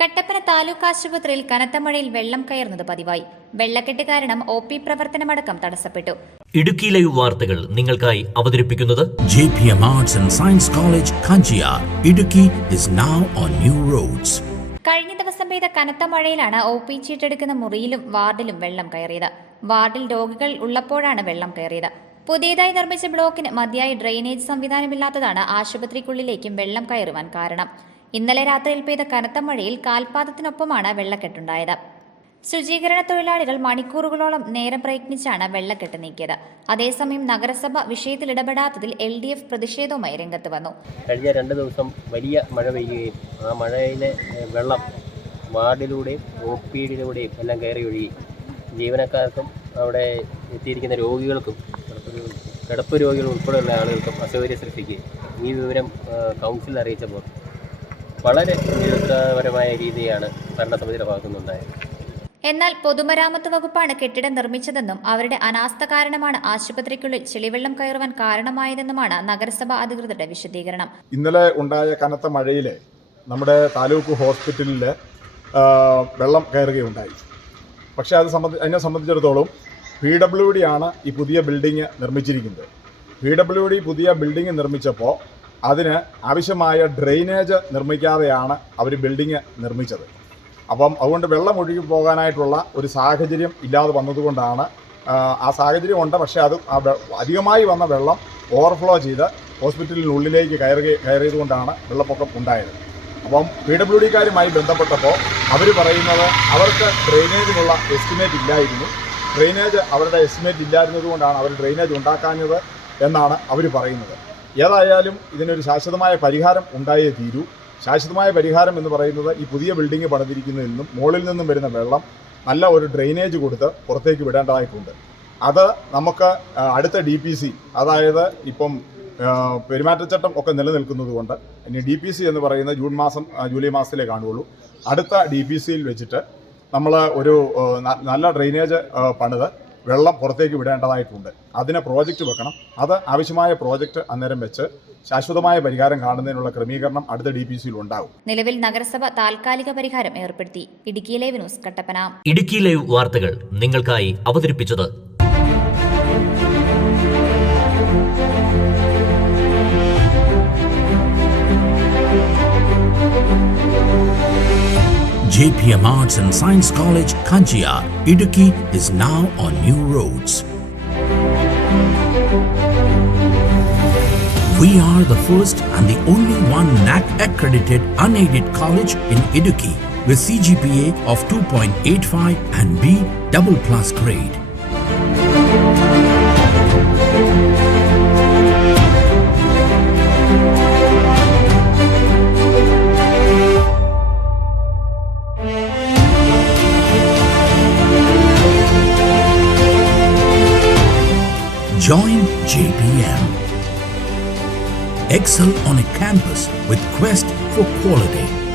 കട്ടപ്പന താലൂക്ക് ആശുപത്രിയിൽ കനത്ത മഴയിൽ വെള്ളം കയറുന്നത് പതിവായി. വെള്ളക്കെട്ട് കാരണം ഒ പി പ്രവർത്തനമടക്കം തടസ്സപ്പെട്ടു. ഇടുക്കി ലൈവ് വാർത്തകൾ നിങ്ങൾക്കായി അവതരിപ്പിക്കുന്നത് JPM Arts and science college Idukki is now on new roads കഴിഞ്ഞ ദിവസം പെയ്ത കനത്ത മഴയിലാണ് ഒ പി ചീട്ടെടുക്കുന്ന മുറിയിലും വാർഡിലും വെള്ളം കയറിയത്. വാർഡിൽ രോഗികൾ ഉള്ളപ്പോഴാണ് വെള്ളം കയറിയത്. പുതിയതായി നിർമ്മിച്ച ബ്ലോക്കിന് മതിയായ ഡ്രെയിനേജ് സംവിധാനമില്ലാത്തതാണ് ആശുപത്രിക്കുള്ളിലേക്കും വെള്ളം കയറുവാൻ കാരണം. ഇന്നലെ രാത്രിയിൽ പെയ്ത കനത്ത മഴയിൽ കാൽപാദത്തിനൊപ്പമാണ് വെള്ളക്കെട്ടുണ്ടായത്. ശുചീകരണ തൊഴിലാളികൾ മണിക്കൂറുകളോളം നേരം പ്രയത്നിച്ചാണ് വെള്ളക്കെട്ട് നീക്കിയത്. അതേസമയം നഗരസഭ വിഷയത്തിൽ ഇടപെടാത്തതിൽ എൽ ഡി എഫ് പ്രതിഷേധവുമായി രംഗത്ത് വന്നു. കഴിഞ്ഞ രണ്ട് ദിവസം വലിയ മഴ പെയ്യുകയും ആ മഴയിലെ വെള്ളം വാർഡിലൂടെയും ഒ പി ഡിയിലൂടെയും എല്ലാം കയറി ഒഴുകി. ജീവനക്കാർക്കും അവിടെ എത്തിയിരിക്കുന്ന രോഗികൾക്കും കിടപ്പ് രോഗികൾ ഉൾപ്പെടെയുള്ള ആളുകൾക്കും അസൗകര്യം സൃഷ്ടിക്കുകയും. ഈ വിവരം കൗൺസിൽ അറിയിച്ചപ്പോൾ വളരെ നിരുത്തരപരമായ രീതിയാണ് ഭരണസമിതിയുടെ ഭാഗത്തുനിന്നുണ്ടായത്. എന്നാൽ പൊതുമരാമത്ത് വകുപ്പാണ് കെട്ടിടം നിർമ്മിച്ചതെന്നും അവരുടെ അനാസ്ഥ കാരണമാണ് ആശുപത്രിക്കുള്ളിൽ ചെളിവെള്ളം കയറുവാൻ കാരണമായതെന്നുമാണ് നഗരസഭാ അധികൃതരുടെ വിശദീകരണം. ഇന്നലെ ഉണ്ടായ കനത്ത മഴയിൽ നമ്മുടെ താലൂക്ക് ഹോസ്പിറ്റലിൽ വെള്ളം കയറുകയുണ്ടായി. പക്ഷേ അത് സംബന്ധി അതിനെ സംബന്ധിച്ചിടത്തോളം പി ഡബ്ല്യു ഡി ആണ് ഈ പുതിയ ബിൽഡിംഗ് നിർമ്മിച്ചിരിക്കുന്നത്. പി ഡബ്ല്യു ഡി പുതിയ ബിൽഡിംഗ് നിർമ്മിച്ചപ്പോൾ അതിന് ആവശ്യമായ ഡ്രെയിനേജ് നിർമ്മിക്കാതെയാണ് അവർ ബിൽഡിങ് നിർമ്മിച്ചത്. അപ്പം അതുകൊണ്ട് വെള്ളം ഒഴുകി പോകാനായിട്ടുള്ള ഒരു സാഹചര്യം ഇല്ലാതെ വന്നതുകൊണ്ടാണ് ആ, സാഹചര്യമുണ്ട് പക്ഷേ അത് അധികമായി വന്ന വെള്ളം ഓവർഫ്ലോ ചെയ്ത് ഹോസ്പിറ്റലിനുള്ളിലേക്ക് കയറുക കയറിയതുകൊണ്ടാണ് വെള്ളപ്പൊക്കം ഉണ്ടായത്. അപ്പം പി ഡബ്ല്യു ഡിക്കാരുമായി ബന്ധപ്പെട്ടപ്പോൾ അവർ പറയുന്നത് അവർക്ക് ഡ്രെയിനേജിനുള്ള എസ്റ്റിമേറ്റ് ഇല്ലായിരുന്നു. ഡ്രെയിനേജ് അവരുടെ എസ്റ്റിമേറ്റ് ഇല്ലായിരുന്നതുകൊണ്ടാണ് അവർ ഡ്രെയിനേജ് ഉണ്ടാക്കാഞ്ഞത് എന്നാണ് അവർ പറയുന്നത്. ഏതായാലും ഇതിനൊരു ശാശ്വതമായ പരിഹാരം ഉണ്ടായേ തീരൂ. ശാശ്വതമായ പരിഹാരം എന്ന് പറയുന്നത് ഈ പുതിയ ബിൽഡിംഗ് പണിതിരിക്കുന്നതിൽ നിന്നും മുകളിൽ നിന്നും വരുന്ന വെള്ളം നല്ല ഒരു ഡ്രെയിനേജ് കൊടുത്ത് പുറത്തേക്ക് വിടേണ്ടതായിട്ടുണ്ട്. അത് നമുക്ക് അടുത്ത ഡി പി സി അതായത് ഇപ്പം പെരുമാറ്റച്ചട്ടം ഒക്കെ നിലനിൽക്കുന്നത് കൊണ്ട് ഇനി ഡി പി സി എന്ന് പറയുന്ന ജൂൺ മാസം ജൂലൈ മാസത്തിലേ കാണുകയുള്ളൂ. അടുത്ത ഡി പി സിയിൽ വെച്ചിട്ട് നമ്മൾ ഒരു നല്ല ഡ്രെയിനേജ് പണിത് വെള്ളം പുറത്തേക്ക് വിടേണ്ടതായിട്ടുണ്ട്. അതിന് പ്രോജക്റ്റ് വെക്കണം. അത് ആവശ്യമായ പ്രോജക്റ്റ് അന്നേരം വെച്ച് ശാശ്വതമായ പരിഹാരം കാണുന്നതിനുള്ള ക്രമീകരണം അടുത്ത ഡി പി സിയിൽ ഉണ്ടാകും നിലവിൽ നഗരസഭ താൽക്കാലിക പരിഹാരം ഏർപ്പെടുത്തി. Idukki live news Kattappana. Idukki live വാർത്തകൾ നിങ്ങൾക്കായി അവതരിപ്പിച്ചത് JPM Arts and Science College, Kanchia, Idukki is now on new roads. We are the first and the only one NAC accredited unaided college in Idukki with CGPA of 2.85 and B double plus grade. Join JPM. Excel on a campus with quest for quality.